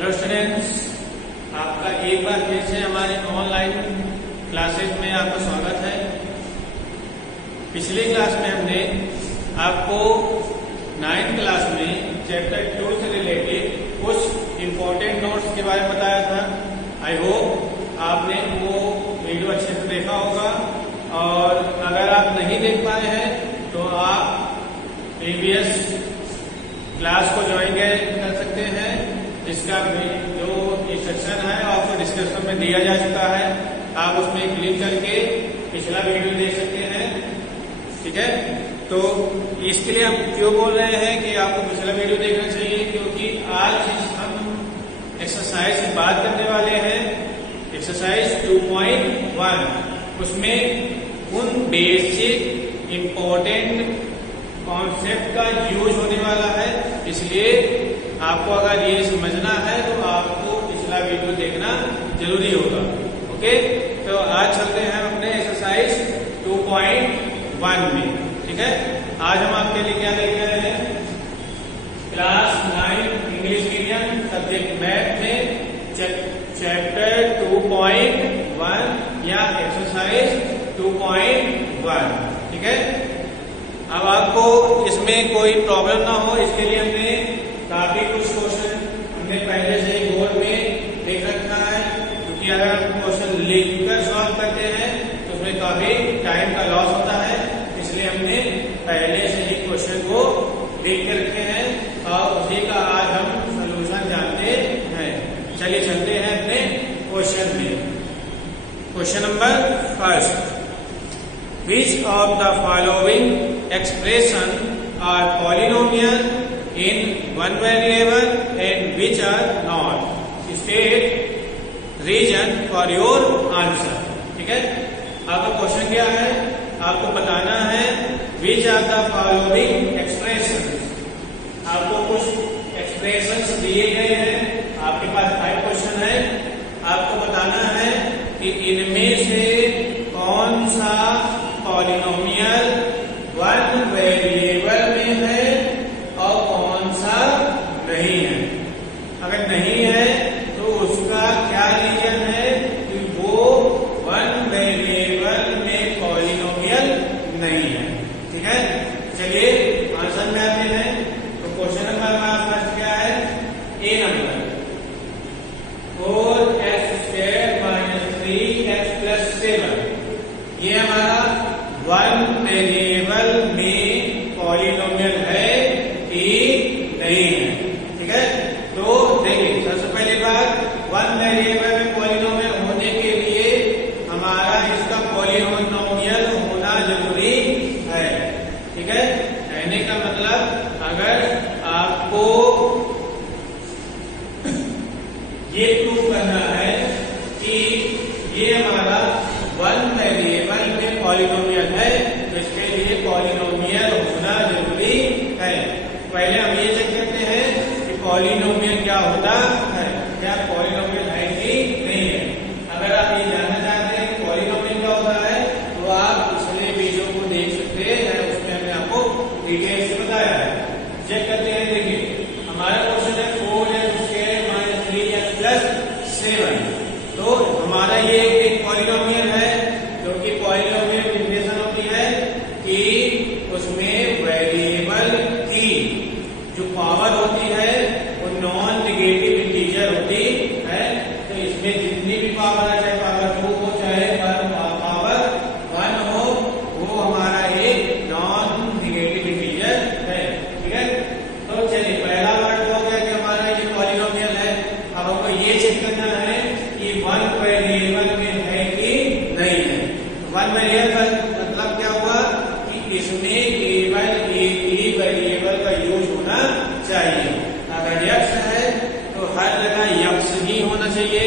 Hello students, आपका एक बार फिर से हमारे ऑनलाइन क्लासेस में आपका स्वागत है। पिछली क्लास में हमने आपको 9th क्लास में चैप्टर 2 से रिलेटेड कुछ इम्पोर्टेंट नोट्स के बारे में बताया था। आई होप आपने वो वीडियो अच्छे से देखा होगा, और अगर आप नहीं देख पाए हैं तो आप प्रीवियस क्लास को ज्वाइन कर सकते हैं। इसका जो इंस्ट्रक्शन है आपको डिस्क्रिप्शन में दिया जा चुका है, आप उसमें क्लिक करके पिछला वीडियो देख सकते हैं। ठीक है, तो इसके लिए हम क्यों बोल रहे हैं कि आपको पिछला वीडियो देखना चाहिए, क्योंकि आज हम एक्सरसाइज की बात करने वाले हैं। एक्सरसाइज 2.1, उसमें उन बेसिक इम्पोर्टेंट कॉन्सेप्ट का यूज होने वाला है। इसलिए आपको अगर ये समझना है तो आपको पिछला वीडियो देखना जरूरी होगा। ओके, तो आज चलते हैं अपने एक्सरसाइज 2.1 में। ठीक है, आज हम आपके लिए क्या लेके आए हैं, class 9 English medium subject math में चैप्टर 2.1 या एक्सरसाइज 2.1। ठीक है, अब आपको इसमें कोई प्रॉब्लम ना हो, इसके लिए हमने काफी कुछ क्वेश्चन हमने पहले से ही बोर्ड में देख रखा है, क्योंकि अगर आप क्वेश्चन लिखकर सॉल्व करते हैं तो उसमें काफी टाइम का लॉस होता है। इसलिए हमने पहले से ही क्वेश्चन को लिख के रखे हैं और उसी का आज हम सोल्यूशन जानते हैं। चलिए चलते हैं अपने क्वेश्चन में। Question number first, which of the following expression are polynomial in one variable and which are not? State reason for your answer. ठीक है, आपका क्वेश्चन क्या है, आपको बताना है which are the following expressions। आपको कुछ एक्सप्रेशंस दिए गए हैं, आपके पास 5 क्वेश्चन है। आपको बताना है कि इनमें से कौन सा पॉलिनोमियल वन वेरिएबल में है और कौन सा नहीं है। अगर नहीं है तो उसका क्या रीजन है कि वो वन वेरिएबल में पॉलिनोमियल नहीं है। ठीक है, चलिए आंसर में आते हैं। तो क्वेश्चन नंबर हमारा फर्स्ट क्या है, ए नंबर 4x² - 3x+7। ये हमारा वन वेरिएबल में पॉलिनोमियल है कि नहीं है। ठीक है, तो देखिए सबसे पहली बात, वन वेरिएबल में पॉलिनोमियल होने के लिए हमारा इसका पॉलिनोमियल होना जरूरी है। ठीक है, कहने का मतलब अगर आपको ये प्रूव करना है कि ये हमारा वन वेरिएबल में पॉलिनोमियल है तो इसके लिए पॉलिनोमियल होना जरूरी है। पहले हम ये चेक करते हैं कि पॉलिनोमियल क्या होता है, क्या पॉलिनोमियल है कि नहीं है। अगर आप ये जानना चाहते हैं कि पॉलिनोमियल क्या होता है तो आप पिछले वीडियो को देख सकते हैं, उसमें हमने आपको डिटेल से बताया है। चेक करते हैं, देखिए हमारा क्वेश्चन है 4x² - 3x+7। तो हमारा ये एक पॉलिनोमियल है, जो कि पॉलिनोमियल की डेफिनेशन होती है कि उसमें वेरिएबल की जो पावर होती है वो नॉन नेगेटिव इंटीजर होती है। तो इसमें जितनी भी पावर है, चाहे पावर 2 हो चाहे पावर 1 हो, वो हमारा एक नॉन नेगेटिव इंटीजर है। ठीक है, तो चलिए पहला वर्ड हो गया कि हमारा ये पॉलिनोमियल है। अब हमको ये चेक करना है कि वन वेरिएबल में है कि नहीं है। वन वेरिएबल का मतलब क्या हुआ कि इसमें केवल एक ही वेरिएबल का यूज होना चाहिए। अगर x है तो हर जगह x ही होना चाहिए,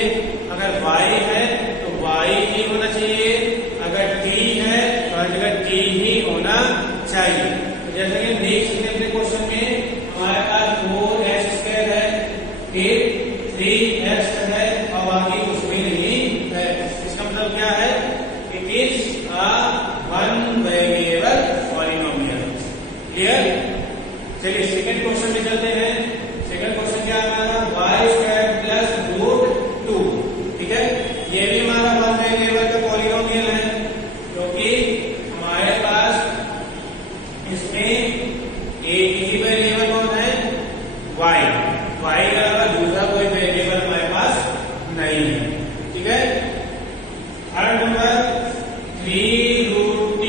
अगर y है तो y ही होना चाहिए, अगर t है तो हर जगह t ही होना चाहिए। तो जैसे कि देख सकते हैं अपने क्वेश्चन में हमारे पास 4x² है, फिर 3x है और बाकी उसमें नहीं है। इसका मतलब क्या है, it is a one variable polynomial. Clear, चलिए सेकंड क्वेश्चन में चलते हैं। सेकंड क्वेश्चन क्या है हमारा, y² y के अलावा दूसरा कोई वेरिएबल हमारे पास नहीं है। ठीक है। Third number 3√t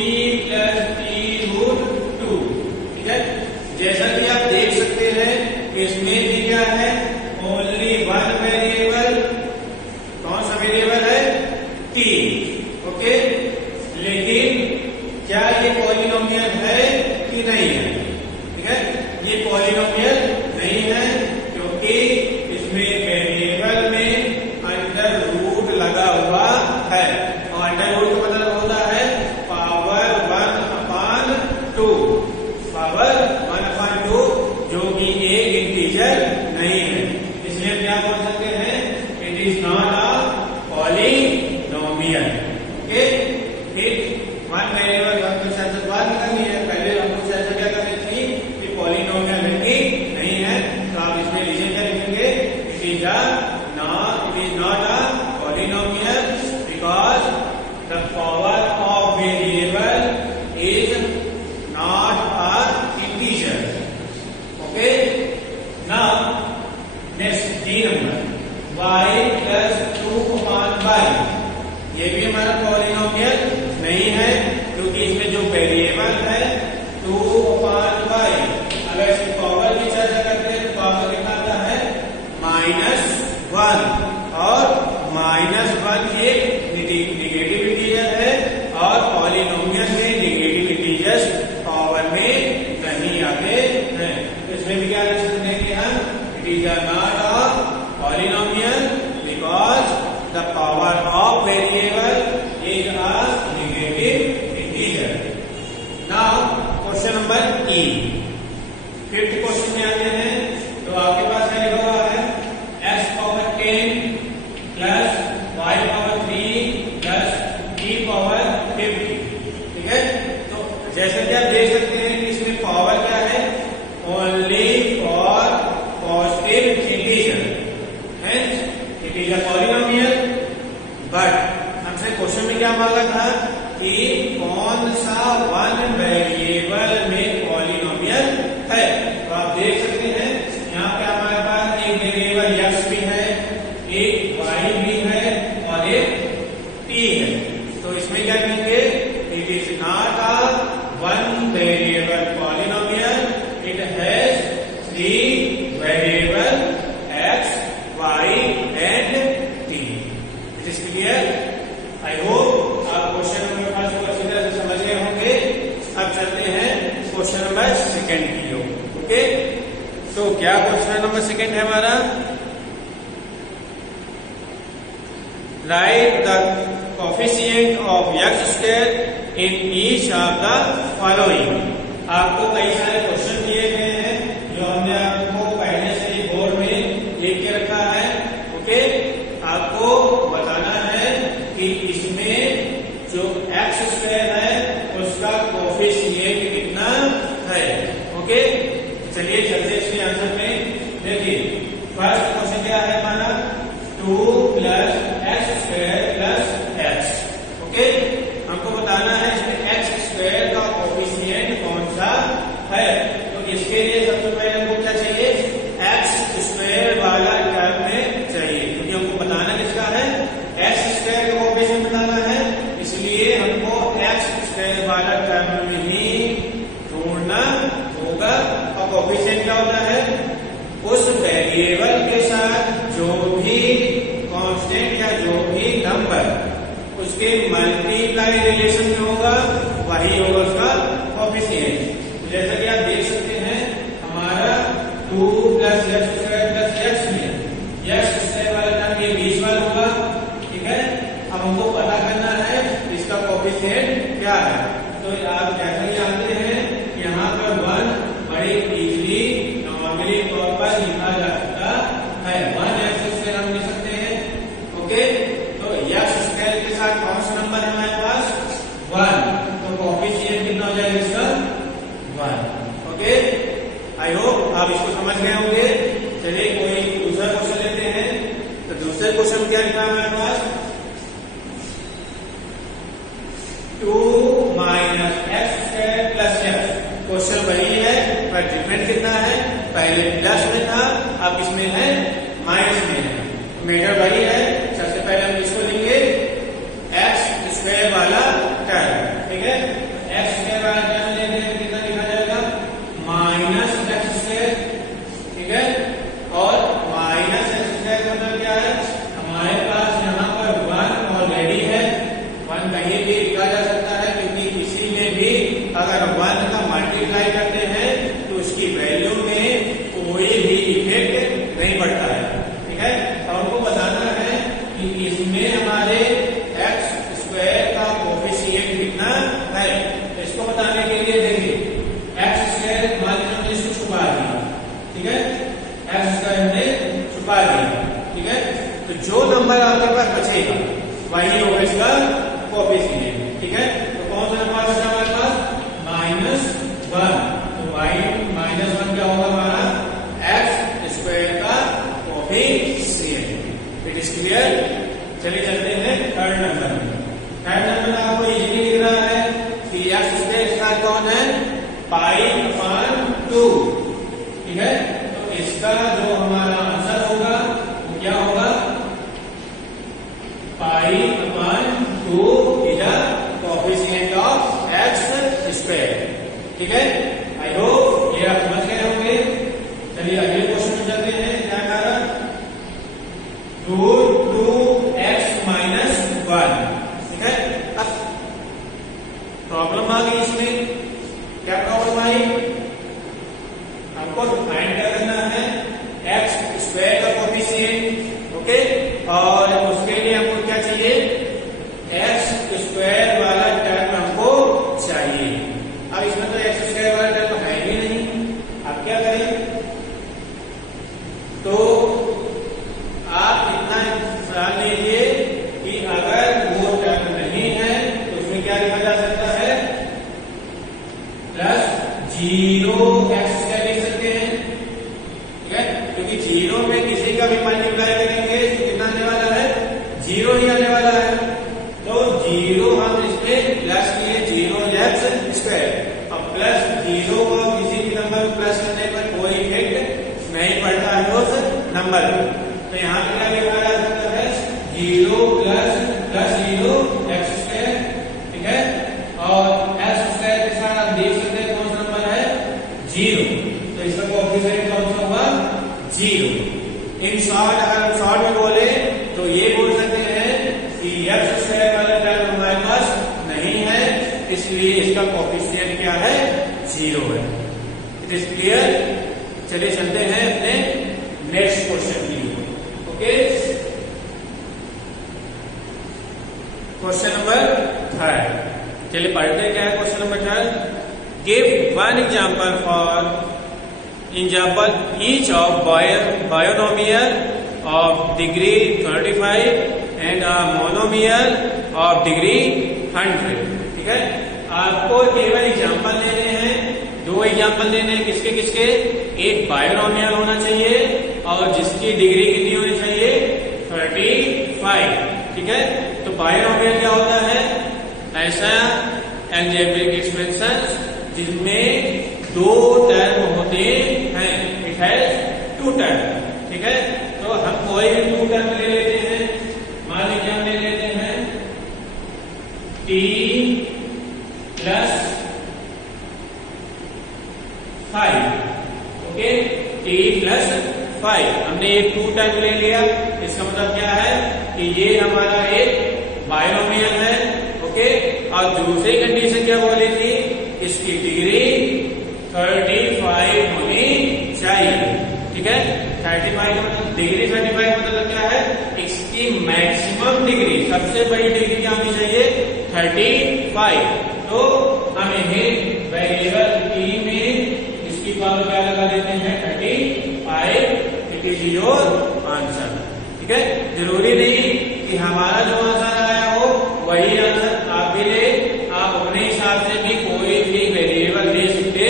+ t√2। ठीक है। जैसा कि आप देख सकते हैं इसमें भी क्या है, ओनली वन वेरिएबल। कौन सा वेरिएबल है? t। ओके। लेकिन क्या ये पॉलिनोमियल है कि नहीं है? ठीक है। ये पॉलिनोमियल नहीं है क्योंकि इसमें वेरिएबल में अंडर रूट लगा हुआ है और अंडर रूट का मतलब होता है पावर 1/2। पावर 1/2 जो कि एक इंटीजर नहीं है, इसलिए क्या बोल सकते हैं? It is not a polynomial. Okay. फिर वन वेरिएबल हमको शायद बात करनी है, पहले हमको शायद क्या करनी थी कि पॉलिनोमियल है कि नहीं है। तो आप इसमें लीजिए क्या लिखेंगे? It is not a polynomial because the power of variable is not a integer. Okay. Now next D number y + 2/y। ये भी हमारा पॉलिनोमियल नहीं है क्योंकि इसमें जो वेरिएबल है 2/y। अगर इसकी पावर की चर्चा करते हैं तो पावर कितना आता है? -1। और -1 एक निगेटिव इंटीजर है और पॉलिनोमियल में निगेटिव इंटीजर्स पावर में नहीं आते हैं। तो इसमें भी क्या लिख सकते हैं कि हम it is not a polynomial because the power of variable is a negative integer. Now question number E। Fifth question में आते हैं तो आपके पास क्या लिखा हुआ है? x⁻10 + y⁻3 + t⁻50। ठीक है। तो जैसे कि आप देख सकते हैं कि इसमें पावर क्या है? Only for positive integer. Hence it is a polynomial. But हमसे क्वेश्चन में क्या मांगा था कि कौन सा वन वेरिएबल में पॉलिनोमियल है। तो आप देख सकते हैं यहाँ पे हमारे पास एक वेरिएबल x भी है, एक y भी है और एक t है। तो इसमें क्या कहेंगे? It is not a one variable polynomial, it has 3 variable x, y and t। It is clear? I hope आप क्वेश्चन नंबर 5 को अच्छी तरह से समझ गए होंगे। अब चलते हैं क्वेश्चन नंबर 2 की ओर। ओके। तो क्या क्वेश्चन नंबर 2 है हमारा? Right the coefficient of x² in each of the following. आपको कई सारे क्वेश्चन दिए गए हैं जो हमने आपको पहले से ही बोर्ड में लिख के रखा है। ओके। आपको बताना है कि इसमें जो x² है उसका कोएफिशिएंट कितना है। ओके। चलिए चलते इसके आंसर में। देखिए फर्स्ट क्वेश्चन क्या है हमारा? 2 + x² + x। ओके। हमको बताना है इसमें x² का कोएफिशिएंट कौन सा है। तो इसके लिए सबसे पहले हमको क्या चाहिए? x² वाला टर्म में चाहिए क्योंकि हमको बताना किसका है? x² का कोएफिशिएंट बताना है, इसलिए हमको x² वाला टर्म में ही ढूंढना होगा। और कोएफिशिएंट क्या होता है? उस वेरिएबल के साथ जो भी कांस्टेंट या जो भी नंबर उसके मल्टीप्लाई रिलेशन में होगा वही होगा उसका कोएफिशिएंट। जैसा कि आप देख सकते हैं हमारा 2 + x² + x में x² वाला टर्म ये बीच वाला होगा। ठीक है। अब हमको पता करना है इसका कोएफिशिएंट क्या है। तो आप जैसा ही जानते हैं यहाँ पर 1 बड़ी इजीली नॉर्मली तौर पर लिखा जा सकता है। 1x² हम लिख सकते हैं। ओके। तो x² के साथ कौन सा नंबर है हमारे पास? 1। तो कोएफिशिएंट कितना हो जाएगा इसका? 1। ओके। आई होप आप इसको समझ गए होंगे। चलिए कोई दूसरा क्वेश्चन लेते हैं। तो दूसरे क्वेश्चन में क्या लिखा है हमारे पास? 2 - x² + x। क्वेश्चन वही है पर डिफरेंट कितना है? पहले प्लस में था मेथड वही है। सबसे पहले हम इसको लेंगे एक्स स्क्वायर वाला टर्म, ठीक है। एक्स स्क्वायर वाला टर्म लेंगे तो कितना लिखा जाएगा, माइनस एक्स स्क्वायर, ठीक है। और माइनस एक्स स्क्वायर का मतलब क्या है, हमारे पास यहाँ पर 1 ऑलरेडी है। 1 कहीं भी लिखा जा सकता है, क्योंकि किसी में भी अगर 1 का मल्टीप्लाई करते हैं तो उसकी वैल्यू में कोई भी इफेक्ट नहीं पड़ता है, ठीक है। तो हमको बताना है कि इसमें हमारे एक्स स्क्वायर का कोफिशिएंट कितना है। तो इसको बताने के लिए देखिए, एक्स स्क्वायर मान लीजिए हमने इसको छुपा दिया, ठीक है। एक्स स्क्वायर हमने छुपा दिया, ठीक है। तो जो नंबर आपके पास बचेगा वही होगा इसका कोफिशिएंट, ठीक है। तो कौन सा नंबर बचा हमारे पास, -1। तो -1 क्या होगा हमारा, एक्स स्क्वायर का कोफिशिएंट। It is clear. चलिए चलते हैं थर्ड नंबर में। थर्ड नंबर में आपको इजीली दिख रहा है कि एक्स स्क्वायर इसका कौन है, π/2, ठीक है। तो इसका जो हमारा आंसर होगा वो क्या होगा, π/2 is the coefficient of X square, ठीक है। आई होप ये आप समझ गए होंगे। चलिए अगले क्वेश्चन में चलते हैं। क्या हमारा √2x-1, ठीक है। अब प्रॉब्लम आ गई इसमें। क्या प्रॉब्लम आई, हमको फाइंड करना है एक्स स्क्वायर का कोफिशिएंट, ओके। और उसके लिए हमको क्या चाहिए, एक्स स्क्वायर वाला टर्म हमको चाहिए। अब इसमें तो एक्स स्क्वायर वाला टर्म है भी नहीं। अब क्या करें, तो आप इतना ध्यान लीजिए कि अगर वो टर्म नहीं है तो उसमें क्या लिखा जा सकता है, +0x लिख सकते हैं, ठीक है। क्योंकि 0 में किसी का भी मल्टीप्लाई करेंगे तो कितना आने वाला है, 0 ही आने वाला है। तो 0 हम इसमें प्लस लिए, 0x स्क्वायर। अब +0 को किसी भी नंबर को प्लस करने पर कोई इफेक्ट नहीं पड़ता है उस नंबर में। तो यहाँ पे क्या लिखा जा सकता है, 0 + 0x स्क्वायर, ठीक है। और x स्क्वायर के साथ आप देख सकते हैं कौन सा नंबर है, 0। तो इसका कोफिशिएंट कौन सा होगा, 0। इन शॉर्ट अगर हम शॉर्ट में बोले तो ये बोल सकते हैं कि एक्स स्क्वायर वाला टर्म हमारे पास नहीं है, इसलिए इसका कोफिशिएंट क्या है, 0 है। It is clear. चलिए चलते हैं अपने नेक्स्ट क्वेश्चन की ओर, ओके। Question number 3। चलिए पढ़ते हैं क्या है question number 3। Give one example for each of binomial of degree 35 and a monomial of degree 100, ठीक है। आपको केवल एग्जांपल लेने हैं, 2 एग्जांपल लेने हैं। किसके किसके, एक बायोनोमियल होना चाहिए और जिसकी डिग्री कितनी होनी चाहिए, 35, ठीक है। तो बायोनोमियल क्या होता है, ऐसा अलजेब्रिक एक्सप्रेशन जिसमें 2 टर्म होते हैं। इट हैज 2 टर्म, ठीक है। तो हम कोई भी 2 टर्म ले लेते हैं। मान लीजिए हम ले लेते हैं t + 5, ओके। t + 5 हमने एक 2 टर्म ले लिया। इसका मतलब क्या है कि ये हमारा एक बायोनोमियल है, ओके। और दूसरी कंडीशन क्या बोली थी, इसकी डिग्री 35 होनी चाहिए, ठीक है। 35 मतलब डिग्री 35 मतलब क्या है, इसकी मैक्सिमम डिग्री, सबसे बड़ी डिग्री क्या होनी चाहिए, 35। तो हम इन्हें वेरिएबल t में इसकी पावर क्या लगा देते हैं, 35। इट इज योर आंसर, ठीक है। जरूरी नहीं कि हमारा जो आंसर आया हो वही आंसर आप भी ले, आप अपने हिसाब से भी कोई भी वेरिएबल ले सकते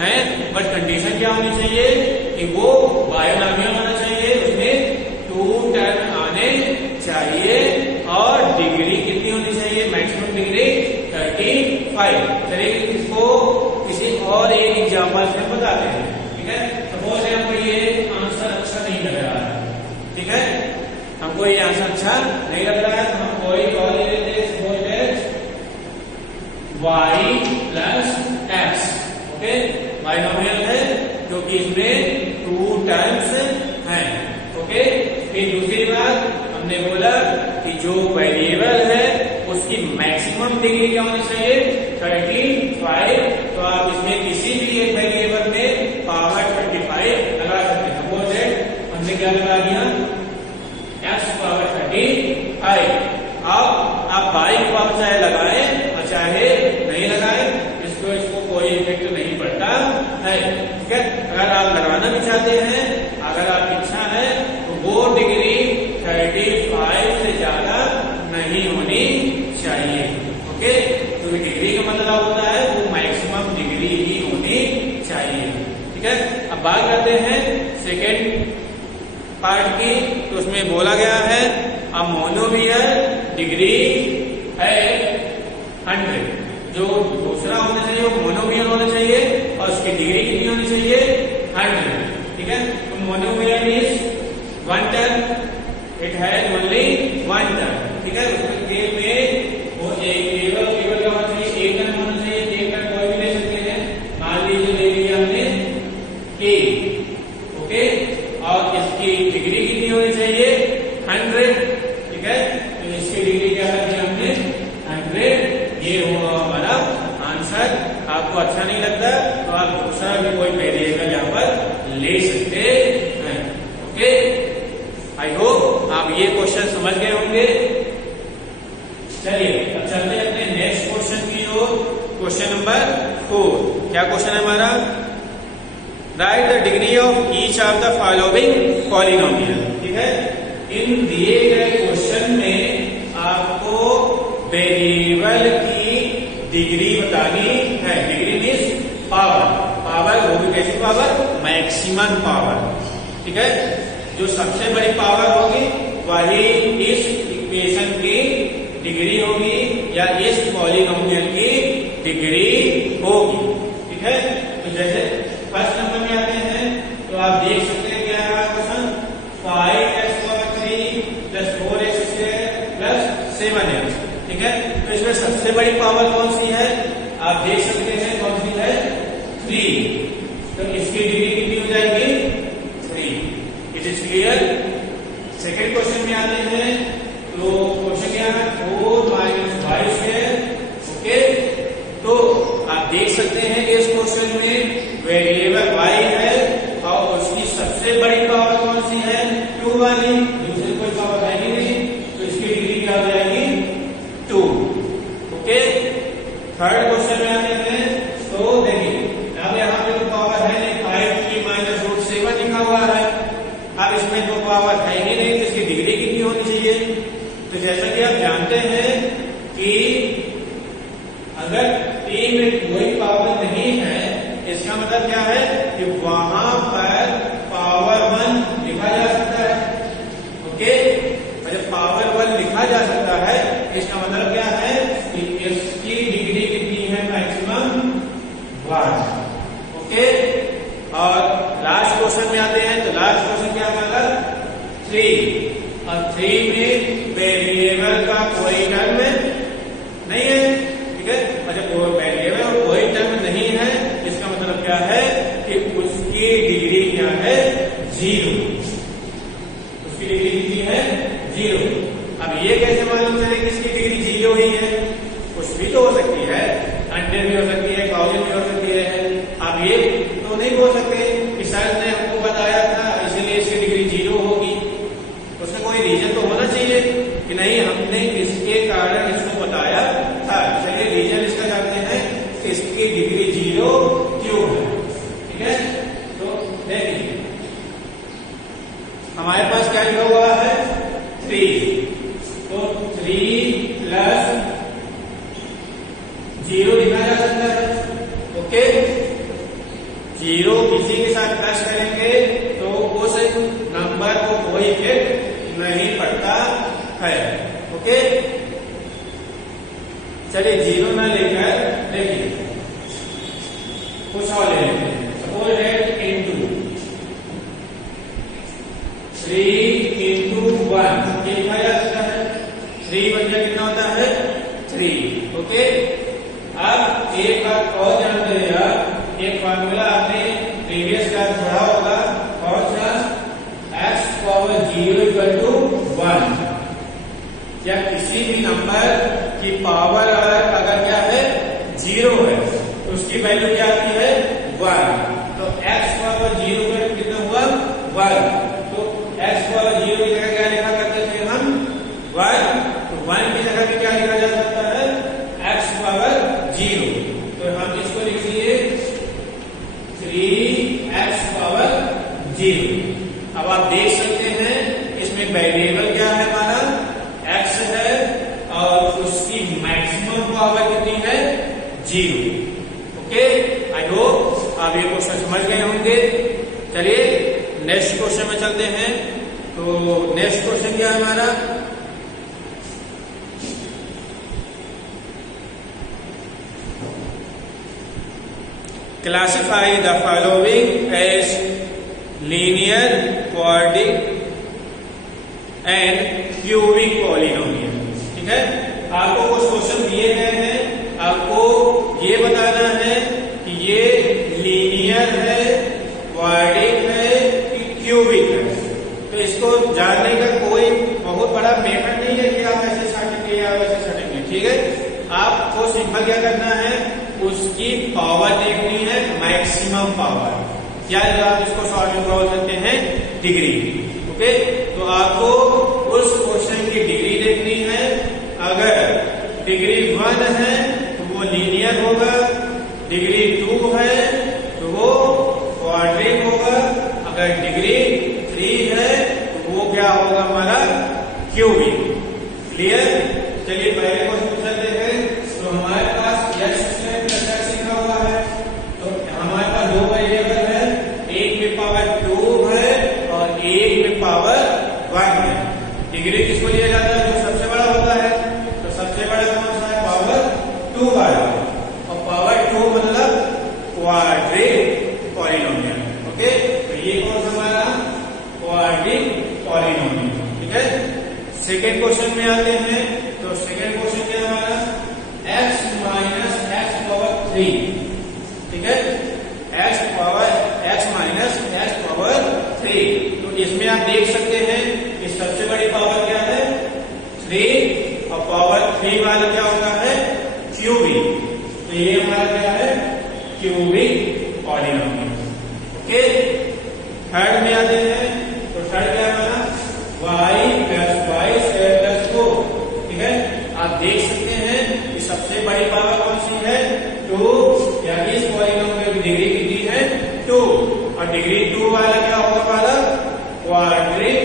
हैं। बट कंडीशन क्या होनी चाहिए कि वो बायोनोमियल होना चाहिए, उसमें 2 टर्म आने चाहिए और डिग्री कितनी होनी चाहिए, मैक्सिमम डिग्री 35। चलिए इसको किसी और एक एग्जाम्पल से बताते हैं, ठीक है। सपोज हमको ये आंसर अच्छा नहीं लग रहा है, ठीक है। हमको ये आंसर अच्छा नहीं लग रहा है तो हम कोई और ले लेते हैं, suppose that y plus x। Okay, binomial है क्योंकि इसमें 2 टर्म्स हैं। ओके, फिर दूसरी बात हमने बोला कि जो वेरिएबल है उसकी मैक्सिमम डिग्री क्या होनी चाहिए, 35। तो आप इसमें किसी भी एक वेरिएबल में पावर 35 लगा सकते हैं। सपोज दैट हमने क्या लगा दिया, x पावर 35। अब आप बाई को आप चाहे लगाएं और चाहे नहीं लगाएं, इसको कोई इफेक्ट नहीं पड़ता है। ठीक है, अगर आप लगाना भी चाहते हैं, अगर आपकी इच्छा है तो वो डिग्री 35 से ज्यादा नहीं होनी चाहिए। ओके, तो डिग्री का मतलब होता है वो मैक्सिमम डिग्री ही होनी चाहिए। ठीक है, अब बात करते हैं सेकेंड पार्ट की। तो उसमें बोला गया है अब मोनोमियल डिग्री है 100। जो दूसरा होना चाहिए वो मोनोमियल होना चाहिए और उसकी डिग्री कितनी होनी चाहिए, 100। ठीक है, तो monomial is 1 term, it has only 1 term. ठीक है, उसमें केस में वो एक केवल क्या होना चाहिए, एक टर्म होना चाहिए। एक टर्म कोई भी ले सकते हैं, मान लीजिए ले लिया हमने के। ओके, और इसकी डिग्री कितनी होनी चाहिए, 100। ठीक है, तो इसकी डिग्री क्या कर दिया हमने, 100। ये होगा हमारा आंसर। आपको अच्छा नहीं लगता तो आप दूसरा भी कोई वेरिएबल यहाँ पर ले सकते हैं। ओके, आई होप आप ये क्वेश्चन समझ गए होंगे। चलिए अब चलते हैं अपने नेक्स्ट क्वेश्चन की ओर। Question number 4। क्या क्वेश्चन है हमारा, right the degree of each of the following polynomial. ठीक है, इन दिए गए क्वेश्चन में आपको वेरिएबल की डिग्री बतानी है। Degree means power. पावर वो भी कैसी पावर, मैक्सिमम पावर। ठीक है, जो सबसे बड़ी पावर होगी वही इस इक्वेशन की डिग्री होगी या इस पॉलिनोमियल की डिग्री होगी। ठीक है, तो जैसे फर्स्ट नंबर में आते हैं तो आप देख सकते हैं क्या है question, 5x power 3 plus 4x square plus 7x। ठीक है, तो इसमें सबसे बड़ी पावर कौन सी है, आप देख सकते हैं कौन सी है, 3। तो इसकी डिग्री कितनी हो जाएगी, 3। It is clear. Second question में आते हैं तो क्वेश्चन क्या है, 4 माइनस 5 है। ओके, तो आप देख सकते हैं इस क्वेश्चन में वेरिएबल y है और उसकी सबसे बड़ी पावर कौन सी है, 2 वाली। दूसरी कोई पावर है ही नहीं, तो इसकी डिग्री क्या हो जाएगी, 2। ओके, थर्ड क्वेश्चन में आते हैं तो देखिए अब यहाँ पे तो पावर है नहीं, 5 माइनस रूट 7 लिखा हुआ है। अब इसमें तो पावर है ही नहीं, तो इसकी डिग्री कितनी होनी चाहिए। तो जैसा कि आप जानते हैं कि अगर t में कोई पावर नहीं है, इसका मतलब क्या है कि वहां पर पावर 1 लिखा जा सकता है। ओके, जब पावर 1 लिखा जा सकता है इसका मतलब क्या है कि इसकी डिग्री कितनी है, मैक्सिमम 1। ओके, और लास्ट क्वेश्चन में आते हैं तो लास्ट क्वेश्चन क्या होगा, 3। और 3 में वेरिएबल का कोई टर्म नहीं है। ठीक है, जब वेरिएबल और कोई टर्म नहीं है इसका मतलब क्या है कि उसकी डिग्री क्या है, 0। उसकी डिग्री कितनी है, 0। अब ये कैसे मालूम चले कि इसकी डिग्री 0 ही है, कुछ भी तो हो सकती है, 100 भी हो सकती है, 1000 भी हो सकती है। आप ये तो नहीं बोल सकते कि सर ने हमको बताया था इसलिए इसकी डिग्री 0 होगी। उसमें कोई रीजन तो होना चाहिए कि नहीं हमने किसके कारण इसको बताया था। चलिए रीजन इसका जानते हैं, इसकी डिग्री 0 क्यों है। ठीक है, तो देखिए हमारे पास क्या लिखा हुआ है, 3। तो 3 प्लस 0 लिखा जा सकता है। ओके, 0 किसी के साथ प्लस करेंगे तो उस नंबर को कोई इफेक्ट नहीं पड़ता है। ओके, चलिए 0 ना लेकर देखिए कुछ और ले लेते हैं। सपोज दैट इंटू 3 इंटू 1 ये लिखा जा सकता है। 3 बन गया कितना होता है 3। ओके, अब एक बात और ध्यान देगा, एक फार्मूला आपने प्रीवियस क्लास पढ़ा होगा, कौन सा, x पावर 0 इक्वल टू 1। या किसी भी नंबर की पावर अगर क्या है 0 है तो उसकी वैल्यू क्या आती है 1। तो x पावर 0 का कितना हुआ 1। तो x पावर 0 की जगह क्या लिखा करते थे हम 1। तो 1 की जगह पे क्या लिखा जा सकता है x पावर 0। तो हम इसको लिख दिए 3x पावर 0। अब आप देख सकते हैं इसमें वेरिएबल क्या है हमारा x है और उसकी मैक्सिमम पावर कितनी है 0। ओके, आई होप आप ये क्वेश्चन समझ गए होंगे। चलिए नेक्स्ट क्वेश्चन में चलते हैं। तो नेक्स्ट क्वेश्चन क्या है हमारा, classify the following as linear, quadratic and cubic polynomial. ठीक है, आपको कुछ क्वेश्चन दिए गए हैं, आपको ये बताना है कि ये लीनियर है, क्वाड्रिक है कि क्यूबिक है। तो इसको जानने का कोई बहुत बड़ा मेथड नहीं है कि आप ऐसे सटेंगे या वैसे सटेंगे। ठीक है, आपको सिंपल क्या करना है, उसकी पावर देखनी है, मैक्सिमम पावर, या आप इसको शॉर्ट में बोल सकते हैं डिग्री। ओके, तो आपको उस क्वेश्चन की डिग्री देखनी है। अगर डिग्री 1 है तो वो लीनियर होगा, डिग्री 2 है तो वो क्वाड्रिक होगा, अगर डिग्री 3 है तो वो क्या होगा हमारा क्यूबिक। क्लियर, चलिए पहले क्वेश्चन चलते हैं। तो हमारे पास x लिखा हुआ है, तो हमारे पास दो वेरिएबल है, एक में पावर 2 है और एक में पावर 1 है। डिग्री किसको लिया जाता है, जो सबसे बड़ा होता है। तो सबसे बड़ा कौन सा है, पावर 2 वाला, और पावर 2 मतलब क्वाड्रिक पॉलिनोमियल। ओके, तो ये कौन सा हमारा क्वाड्रिक पॉलिनोमियल। ठीक है, सेकेंड क्वेश्चन में आते हैं। तो सेकेंड क्वेश्चन क्या हमारा, x माइनस x पावर 3। ठीक है, x माइनस x पावर 3। तो इसमें आप देख सकते हैं कि सबसे बड़ी पावर क्या है 3 और पावर 3 वाला क्या होता है क्यूबिक। तो ये हमारा क्या है क्यूबिक पॉलिनोमियल। ओके, थर्ड में आते हैं। तो थर्ड क्या हमारा y plus y square plus 4। ठीक है, आप देख सकते हैं कि सबसे बड़ी पावर कौन सी है 2, यानी इस पॉलिनोमियल की डिग्री कितनी है 2, और डिग्री 2 वाला क्या होगा हमारा quadric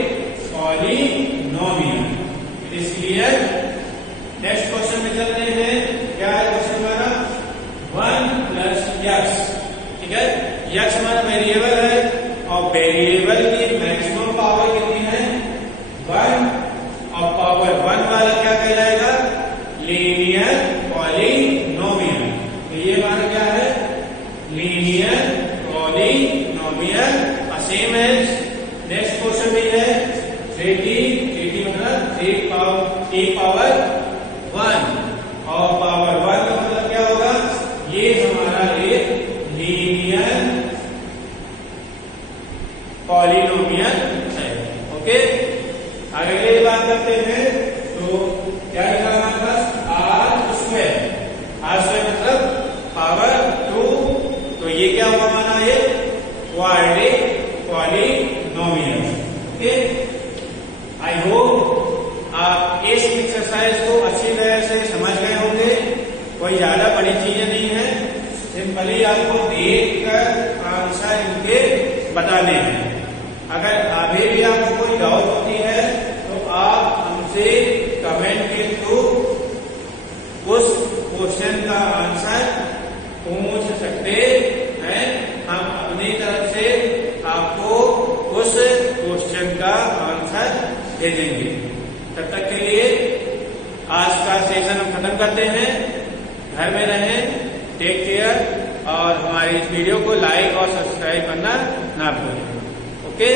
polynomial. It is clear. Next question में चलते हैं। क्या है क्वेश्चन हमारा 1 प्लस x। ठीक है, x हमारा वेरिएबल है और वेरिएबल की मैक्सिमम पावर कितनी है 1, और पावर 1 वाला क्या कहलाएगा लीनियर पॉलिनोमियल। तो ये हमारा क्या है लीनियर पॉलिनोमियल। सेम है नेक्स्ट क्वेश्चन भी है 3t मतलब 3 पावर 1, और पावर 1 का मतलब क्या होगा, ये हमारा एक लीनियर पॉलिनोमियल है। ओके, अगले बात करते हैं। तो क्या लिखा हमारे पास r स्क्वायर मतलब पावर 2। तो ये क्या होगा हमारा ये quadric polynomial. Okay, I hope आप इस एक्सरसाइज को अच्छी तरह से समझ गए होंगे। कोई ज्यादा बड़ी चीजें नहीं है, सिंपली आपको देख कर आंसर इनके बताने हैं। अगर अभी भी आपको कोई डाउट होती है तो आप हमसे कमेंट के थ्रू उस क्वेश्चन का आंसर पूछ सकते हैं। हम अपनी तरफ से आपको उस क्वेश्चन का आंसर दे देंगे। तब तक के लिए आज का सेशन हम खत्म करते हैं। घर में रहें, टेक केयर, और हमारी इस वीडियो को लाइक और सब्सक्राइब करना ना भूलें। ओके।